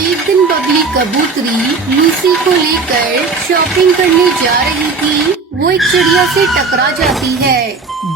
एक दिन बबली कबूतरी लूसी को लेकर शॉपिंग करने जा रही थी। वो एक चिड़िया से टकरा जाती है।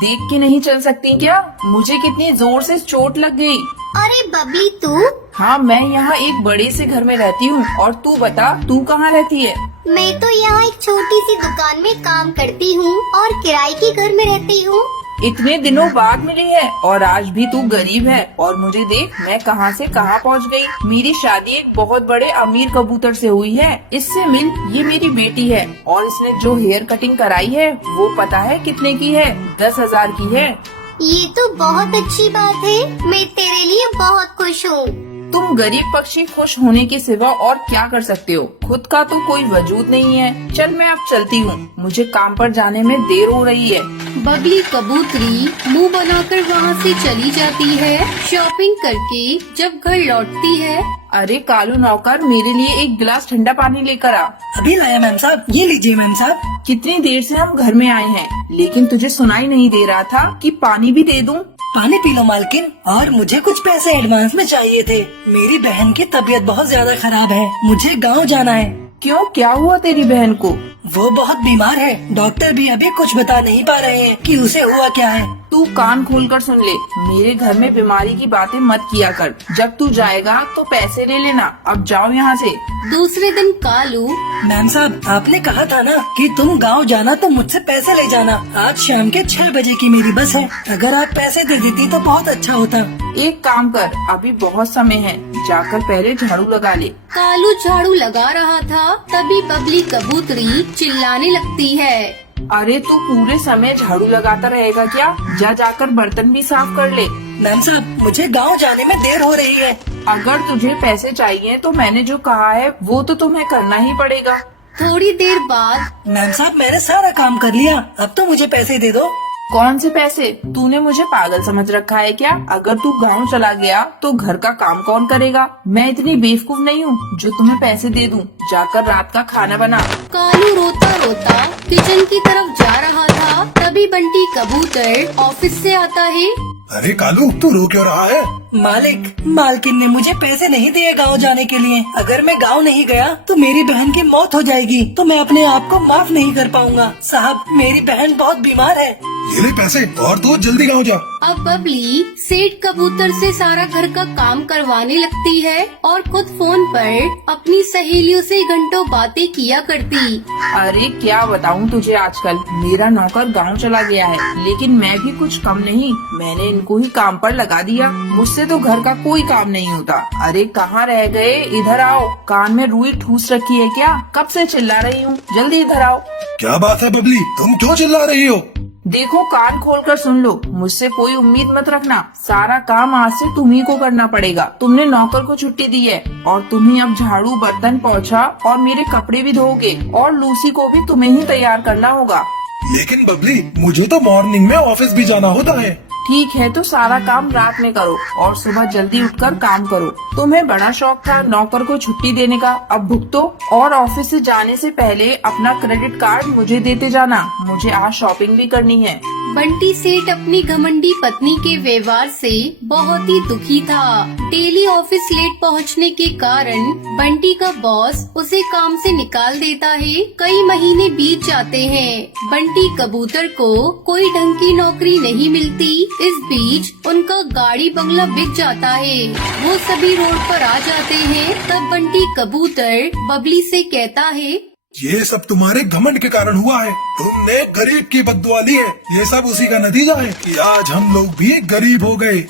देख के नहीं चल सकती क्या? मुझे कितनी जोर से चोट लग गई। अरे बबली तू? हाँ, मैं यहाँ एक बड़े से घर में रहती हूँ। और तू बता, तू कहाँ रहती है? मैं तो यहाँ एक छोटी सी दुकान में काम करती हूँ और किराए के घर में रहती हूँ। इतने दिनों बाद मिली है और आज भी तू गरीब है। और मुझे देख, मैं कहाँ से कहाँ पहुँच गई। मेरी शादी एक बहुत बड़े अमीर कबूतर से हुई है। इससे मिल, ये मेरी बेटी है और इसने जो हेयर कटिंग कराई है वो पता है कितने की है? 10,000 की है। ये तो बहुत अच्छी बात है। मैं तेरे लिए बहुत खुश हूँ। तुम गरीब पक्षी खुश होने के सिवा और क्या कर सकते हो? खुद का तो कोई वजूद नहीं है। चल मैं अब चलती हूँ, मुझे काम पर जाने में देर हो रही है। बबली कबूतरी मुंह बनाकर वहाँ से चली जाती है। शॉपिंग करके जब घर लौटती है, अरे कालू नौकर, मेरे लिए एक गिलास ठंडा पानी लेकर आ। अभी लाया मैम साहब, ये लीजिए मैम साहब। कितनी देर से हम घर में आए हैं, लेकिन तुझे सुनाई नहीं दे रहा था कि पानी भी दे दूं? पानी पी लो मालकिन, और मुझे कुछ पैसे एडवांस में चाहिए थे। मेरी बहन की तबीयत बहुत ज्यादा खराब है, मुझे गांव जाना है। क्यों, क्या हुआ तेरी बहन को? वो बहुत बीमार है, डॉक्टर भी अभी कुछ बता नहीं पा रहे हैं कि उसे हुआ क्या है। तू कान खोल कर सुन ले, मेरे घर में बीमारी की बातें मत किया कर। जब तू जाएगा तो पैसे ले लेना। अब जाओ यहाँ से। दूसरे दिन कालू, मैम साहब, आपने कहा था ना कि तुम गांव जाना तो मुझसे पैसे ले जाना। आज शाम के 6 बजे की मेरी बस है। अगर आप पैसे दे देती तो बहुत अच्छा होता। एक काम कर, अभी बहुत समय है, जाकर पहले झाड़ू लगा ले। कालू झाड़ू लगा रहा था, तभी बबली कबूतरी चिल्लाने लगती है। अरे तू पूरे समय झाड़ू लगाता रहेगा क्या? जा जाकर बर्तन भी साफ कर ले। मैम साहब, मुझे गांव जाने में देर हो रही है। अगर तुझे पैसे चाहिए तो मैंने जो कहा है वो तो तुम्हें करना ही पड़ेगा। थोड़ी देर बाद, मैम साहब, मैंने सारा काम कर लिया, अब तो मुझे पैसे दे दो। कौन से पैसे? तूने मुझे पागल समझ रखा है क्या? अगर तू गांव चला गया तो घर का काम कौन करेगा? मैं इतनी बेवकूफ नहीं हूँ जो तुम्हें पैसे दे दूँ। जाकर रात का खाना बना। कालू रोता रोता किचन की तरफ जा रहा था, तभी बंटी कबूतर ऑफिस से आता है। अरे कालू, तू रो क्यों रहा है? मालिक, मालकिन ने मुझे पैसे नहीं दिए गांव जाने के लिए। अगर मैं गांव नहीं गया तो मेरी बहन की मौत हो जाएगी, तो मैं अपने आप को माफ नहीं कर पाऊंगा। साहब, मेरी बहन बहुत बीमार है। ये ले पैसे और तू जल्दी गाँव जा। अब बबली सेठ कबूतर से सारा घर का काम करवाने लगती है और खुद फोन पर अपनी सहेलियों से घंटों बातें किया करती। अरे क्या बताऊँ तुझे, आजकल मेरा नौकर गांव चला गया है, लेकिन मैं भी कुछ कम नहीं। मैंने इनको ही काम पर लगा दिया। मुझसे तो घर का कोई काम नहीं होता। अरे कहाँ रह गए? इधर आओ। कान में रुई ठूस रखी है क्या? कब से चिल्ला रही हूँ, जल्दी इधर आओ। क्या बात है बबली, तुम क्यों चिल्ला रही हो? देखो, कान खोलकर सुन लो, मुझसे कोई उम्मीद मत रखना। सारा काम आज से तुम्ही को करना पड़ेगा। तुमने नौकर को छुट्टी दी है और तुम्ही अब झाड़ू, बर्तन, पोछा और मेरे कपड़े भी धोगे, और लूसी को भी तुम्हें ही तैयार करना होगा। लेकिन बबली, मुझे तो मॉर्निंग में ऑफिस भी जाना होता है। ठीक है, तो सारा काम रात में करो और सुबह जल्दी उठकर काम करो। तुम्हें बड़ा शौक था नौकर को छुट्टी देने का, अब भुगतो। और ऑफिस से जाने से पहले अपना क्रेडिट कार्ड मुझे देते जाना, मुझे आज शॉपिंग भी करनी है। बंटी सेठ अपनी घमंडी पत्नी के व्यवहार से बहुत ही दुखी था। डेली ऑफिस लेट पहुंचने के कारण बंटी का बॉस उसे काम से निकाल देता है। कई महीने बीत जाते हैं, बंटी कबूतर को कोई ढंग की नौकरी नहीं मिलती। इस बीच उनका गाड़ी बंगला बिक जाता है। वो सभी रोड पर आ जाते हैं। तब बंटी कबूतर बबली से कहता है, ये सब तुम्हारे घमंड के कारण हुआ है। तुमने गरीब की बद्दुआ ली है। ये सब उसी का नतीजा है कि आज हम लोग भी गरीब हो गए।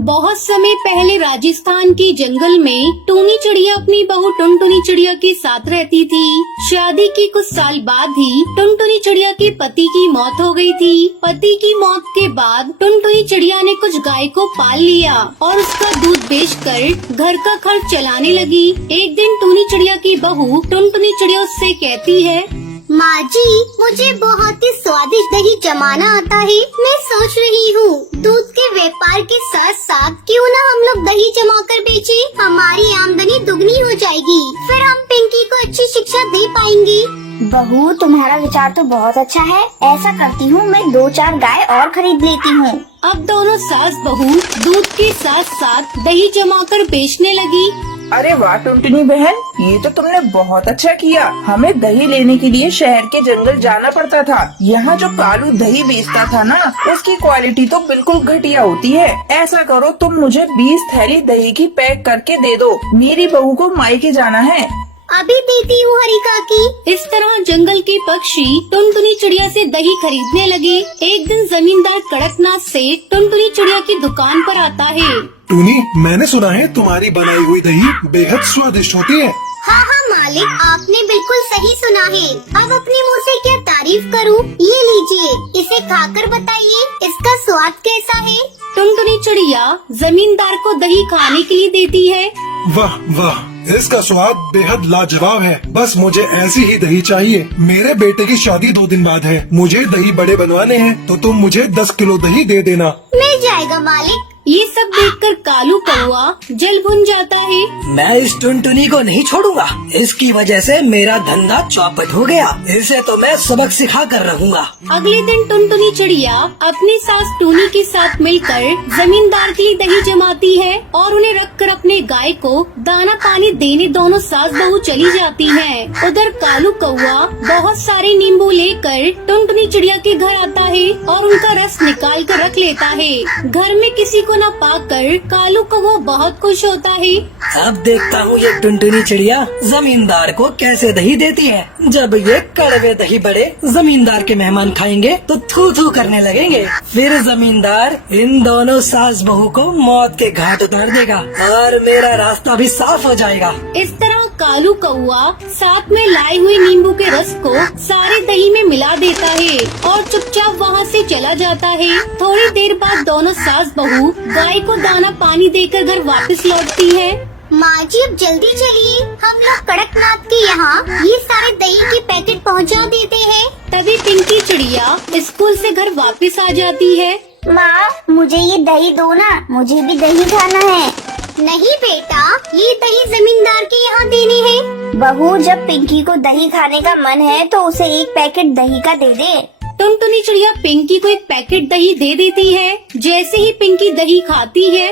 बहुत समय पहले राजस्थान के जंगल में टूनी चिड़िया अपनी बहू टुनटुनी चिड़िया के साथ रहती थी। शादी के कुछ साल बाद ही टुनटुनी चिड़िया के पति की मौत हो गई थी। पति की मौत के बाद टुनटुनी चिड़िया ने कुछ गाय को पाल लिया और उसका दूध बेचकर घर का खर्च चलाने लगी। एक दिन टूनी चिड़िया की बहू टुनटुनी चिड़िया उससे कहती है, माँ जी, मुझे बहुत ही स्वादिष्ट दही जमाना आता है। मैं सोच रही हूँ दूध के व्यापार के साथ साथ क्यों न हम लोग दही जमा कर बेचे। हमारी आमदनी दुगनी हो जाएगी, फिर हम पिंकी को अच्छी शिक्षा दे पाएंगे। बहू, तुम्हारा विचार तो बहुत अच्छा है। ऐसा करती हूँ, मैं 2-4 गाय और खरीद लेती हूँ। अब दोनों सास बहू दूध के साथ साथ दही जमाकर बेचने लगी। अरे वाह टुनटुनी बहन, ये तो तुमने बहुत अच्छा किया। हमें दही लेने के लिए शहर के जंगल जाना पड़ता था। यहाँ जो कालू दही बेचता था ना, उसकी क्वालिटी तो बिल्कुल घटिया होती है। ऐसा करो, तुम मुझे 20 थैली दही की पैक करके दे दो। मेरी बहू को मायके जाना है। अभी देती हूँ हरी काकी। इस तरह जंगल के पक्षी टुनटुनी चिड़िया से दही खरीदने लगे। एक दिन जमींदार कड़कनाथ से टुनटुनी चिड़िया की दुकान पर आता है। टूनी, मैंने सुना है तुम्हारी बनाई हुई दही बेहद स्वादिष्ट होती है। हाँ हाँ मालिक, आपने बिल्कुल सही सुना है। अब अपने मुँह से क्या तारीफ करूँ? ये लीजिए, इसे खाकर बताइए इसका स्वाद कैसा है। टुनटुनी चिड़िया जमींदार को दही खाने के लिए देती है। वाह वाह, इसका स्वाद बेहद लाजवाब है। बस मुझे ऐसी ही दही चाहिए। मेरे बेटे की शादी 2 दिन बाद है। मुझे दही बड़े बनवाने हैं, तो तुम मुझे 10 किलो दही दे देना। मिल जाएगा मालिक। ये सब देखकर कालू कौआ जल भुन जाता है। मैं इस टुनटुनी को नहीं छोड़ूंगा। इसकी वजह से मेरा धंधा चौपट हो गया। इसे तो मैं सबक सिखा कर रहूंगा। अगले दिन टुनटुनी चिड़िया अपनी सास टूनी के साथ मिलकर जमींदार के लिए दही जमाती है और उन्हें रखकर अपने गाय को दाना पानी देने दोनों सास बहू चली जाती हैं। उधर कालू कौआ बहुत सारे नींबू लेकर टुनटुनी चिड़िया के घर आता है और उनका रस निकाल कर रख लेता है। घर में किसी को न पाकर कालू कौआ बहुत खुश होता है। अब देखता हूँ ये टुनटुनी चिड़िया जमींदार को कैसे दही देती है। जब ये कड़वे दही बड़े जमींदार के मेहमान खाएंगे तो थू थू करने लगेंगे। फिर जमींदार इन दोनों सास बहू को मौत के घाट उतार देगा और मेरा रास्ता भी साफ हो जाएगा। इस तरह कालू कौआ साथ में लाए हुए नींबू के रस को सारे दही में मिला देता है और चुपचाप वहाँ से चला जाता है। थोड़ी देर बाद दोनों सास बहू गाय को दाना पानी देकर घर वापस लौटती है। माँ जी अब जल्दी चलिए, हम लोग कड़कनाथ के यहाँ ये सारे दही के पैकेट पहुँचा देते हैं। तभी पिंकी चिड़िया स्कूल से घर वापस आ जाती है। माँ मुझे ये दही दो ना, मुझे भी दही खाना है। नहीं बेटा, ये दही जमींदार के यहाँ देने हैं। बहू जब पिंकी को दही खाने का मन है तो उसे एक पैकेट दही का दे दे। टुनटुनी चिड़िया पिंकी को एक पैकेट दही दे देती है। जैसे ही पिंकी दही खाती है,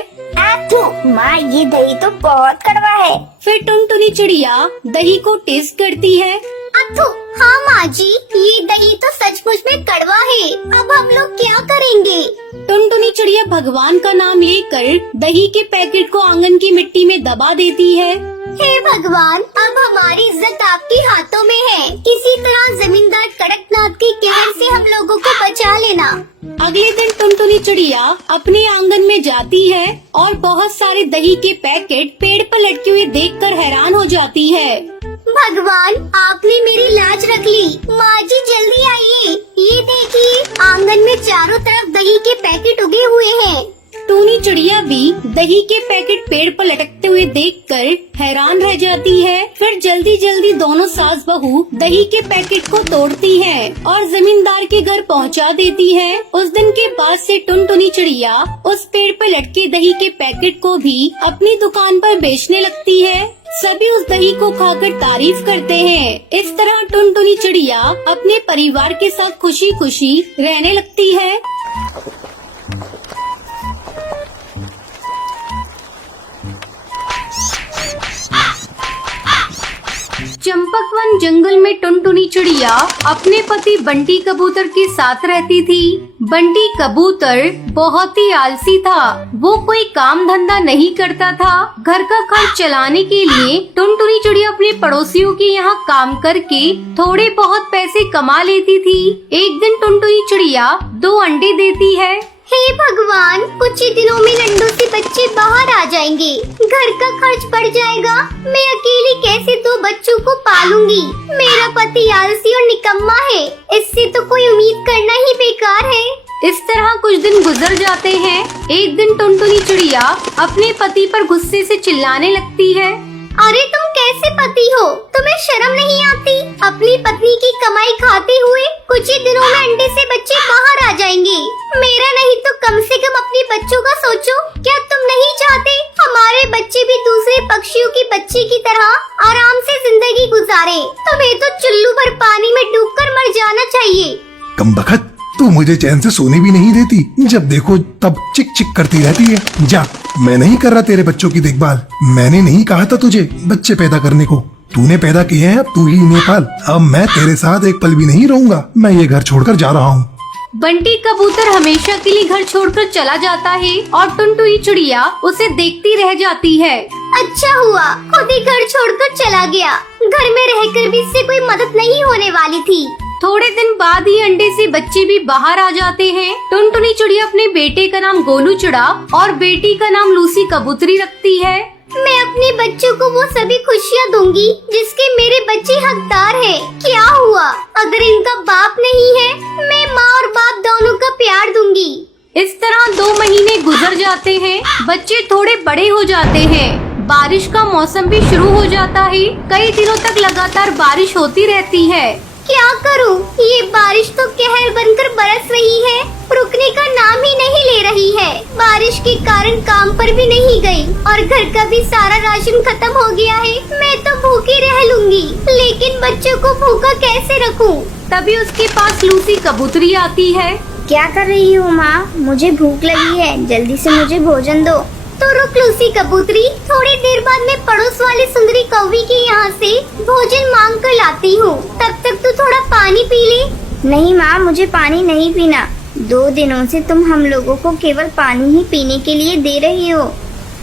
माँ ये दही तो बहुत कड़वा है। फिर टुनटुनी चिड़िया दही को टेस्ट करती है। अथु, हाँ माँ जी, ये दही तो सचमुच में कड़वा है। अब हम लोग क्या करेंगे? टुनटुनी चिड़िया भगवान का नाम लेकर दही के पैकेट को आंगन की मिट्टी में दबा देती है। हे भगवान, अब हमारी इज्जत आपके हाथों में है। किसी तरह जमींदार कड़कनाथ के कहर से हम लोगों को बचा लेना। अगले दिन टुनटुनी चिड़िया अपने आंगन में जाती है और बहुत सारे दही के पैकेट पेड़ पर लटके हुए देखकर हैरान हो जाती है। भगवान, आपने मेरी लाज रख ली। माँ जी जल्दी आइए, ये देखिए आंगन में चारों तरफ दही के पैकेट उगे हुए हैं। टूनी चिड़िया भी दही के पैकेट पेड़ पर लटकते हुए देखकर हैरान रह जाती है। फिर जल्दी जल्दी दोनों सास बहू दही के पैकेट को तोड़ती हैं और जमींदार के घर पहुंचा देती हैं। उस दिन के बाद से टुनटुनी चिड़िया उस पेड़ पर लटके दही के पैकेट को भी अपनी दुकान पर बेचने लगती है। सभी उस दही को खाकर तारीफ करते हैं। इस तरह टुनटुनी चिड़िया अपने परिवार के साथ खुशी खुशी रहने लगती है। चंपकवन जंगल में टुनटुनी चिड़िया अपने पति बंटी कबूतर के साथ रहती थी। बंटी कबूतर बहुत ही आलसी था। वो कोई काम धंधा नहीं करता था। घर का खर्च चलाने के लिए टुनटुनी चिड़िया अपने पड़ोसियों के यहाँ काम करके थोड़े बहुत पैसे कमा लेती थी। एक दिन टुनटुनी चिड़िया 2 अंडे देती है। हे भगवान, कुछ ही दिनों में लंडू से बच्चे बाहर आ जाएंगे। घर का खर्च बढ़ जाएगा। मैं अकेली कैसे 2 बच्चों को पालूंगी? मेरा पति आलसी और निकम्मा है। इससे तो कोई उम्मीद करना ही बेकार है। इस तरह कुछ दिन गुजर जाते हैं। एक दिन टुनटुनी चिड़िया अपने पति पर गुस्से से चिल्लाने लगती है। अरे तुम कैसे पति हो? तुम्हें शर्म नहीं आती? अपनी पत्नी की कमाई खाते हुए कुछ ही दिनों में अंडे से बच्चे बाहर आ जाएंगे। मेरा नहीं तो कम से कम अपने बच्चों का सोचो। क्या तुम नहीं चाहते हमारे बच्चे भी दूसरे पक्षियों की बच्ची की तरह आराम से जिंदगी गुजारे? तुम्हें तो चुल्लू भर पानी में डूबकर मर जाना चाहिए। कमबख्त, तू मुझे चैन से सोने भी नहीं देती, जब देखो तब चिक चिक करती रहती है। जा, मैं नहीं कर रहा तेरे बच्चों की देखभाल। मैंने नहीं कहा था तुझे बच्चे पैदा करने को, तूने पैदा किए हैं, अब तू ही इन्हें पाल। अब मैं तेरे साथ एक पल भी नहीं रहूंगा, मैं ये घर छोड़कर जा रहा हूँ। बंटी कबूतर हमेशा के लिए घर छोड़कर चला जाता है और टुनटुनी चिड़िया उसे देखती रह जाती है। अच्छा हुआ खुद ही घर छोड़कर चला गया, घर में रहकर भी इससे कोई मदद नहीं होने वाली थी। थोड़े दिन बाद ही अंडे से बच्चे भी बाहर आ जाते हैं। टुनटुनी चिड़िया अपने बेटे का नाम गोलू चिड़ा और बेटी का नाम लूसी कबूतरी रखती है। मैं अपने बच्चों को वो सभी खुशियाँ दूंगी जिसके मेरे बच्चे हकदार हैं। क्या हुआ अगर इनका बाप नहीं है, मैं माँ और बाप दोनों का प्यार दूंगी। इस तरह 2 महीने गुजर जाते हैं। बच्चे थोड़े बड़े हो जाते हैं। बारिश का मौसम भी शुरू हो जाता है। कई दिनों तक लगातार बारिश होती रहती है। क्या करूं? ये बारिश तो कहर बनकर बरस रही है, रुकने का नाम ही नहीं ले रही है। बारिश के कारण काम पर भी नहीं गई और घर का भी सारा राशन खत्म हो गया है। मैं तो भूखी रह लूंगी, लेकिन बच्चों को भूखा कैसे रखूं? तभी उसके पास लूसी कबूतरी आती है। क्या कर रही हो माँ? मुझे भूख लगी है, जल्दी से मुझे भोजन दो। तो रुक लूसी कबूतरी, थोड़ी देर बाद मैं पड़ोस वाली सुंदरी कौवी के यहाँ से भोजन मांग कर लाती हूँ। तब तक तू थोड़ा पानी पी ले। नहीं माँ, मुझे पानी नहीं पीना। 2 दिनों से तुम हम लोगों को केवल पानी ही पीने के लिए दे रही हो।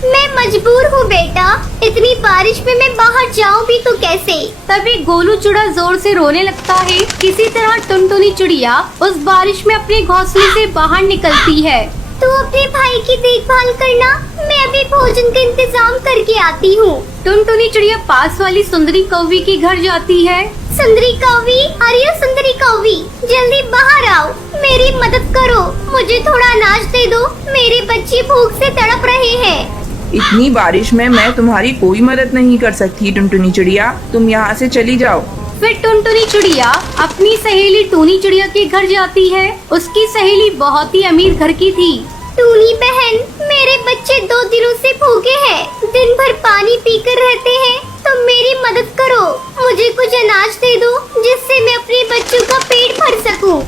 मैं मजबूर हूँ बेटा, इतनी बारिश में मैं बाहर जाऊँ भी तो कैसे? तभी गोलू चिड़ा जोर से रोने लगता है। किसी तरह टुनटुनी चिड़िया उस बारिश में अपने घोंसले से बाहर निकलती है। तू अपने भाई की देखभाल करना, मैं अभी भोजन का इंतजाम करके आती हूँ। टुनटुनी चिड़िया पास वाली सुंदरी कौवी के घर जाती है। सुंदरी कौवी, अरे सुंदरी कौवी, जल्दी बाहर आओ, मेरी मदद करो, मुझे थोड़ा अनाज दे दो, मेरे बच्चे भूख से तड़प रहे हैं। इतनी बारिश में मैं तुम्हारी कोई मदद नहीं कर सकती टुनटुनी चिड़िया, तुम यहाँ से चली जाओ। फिर टुनटुनी चिड़िया अपनी सहेली टूनी चिड़िया के घर जाती है। उसकी सहेली बहुत ही अमीर घर की थी। टूनी बहन, मेरे बच्चे 2 दिनों से भूखे हैं, दिन भर पानी पीकर रहते हैं, तुम मेरी मदद करो, मुझे कुछ अनाज दे दो जिससे मैं अपने बच्चों का पेट भर सकूं।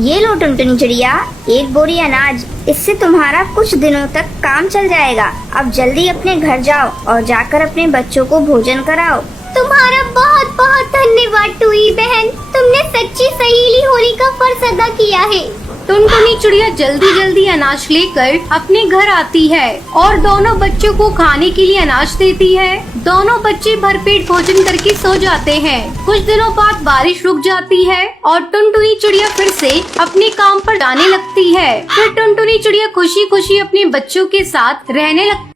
ये लो टुनटुनी चिड़िया, 1 बोरी अनाज, इससे तुम्हारा कुछ दिनों तक काम चल जाएगा। अब जल्दी अपने घर जाओ और जाकर अपने बच्चों को भोजन कराओ। तुम्हारा बहुत बहुत धन्यवाद टूई बहन, तुमने सच्ची सहेली होने का फर्ज अदा किया है। टुनटुनी चिड़िया जल्दी जल्दी अनाज लेकर अपने घर आती है और दोनों बच्चों को खाने के लिए अनाज देती है। दोनों बच्चे भरपेट भोजन करके सो जाते हैं। कुछ दिनों बाद बारिश रुक जाती है और टुनटुनी चिड़िया फिर से अपने काम पर जाने लगती है। फिर टुनटुनी चिड़िया खुशी खुशी अपने बच्चों के साथ रहने लगती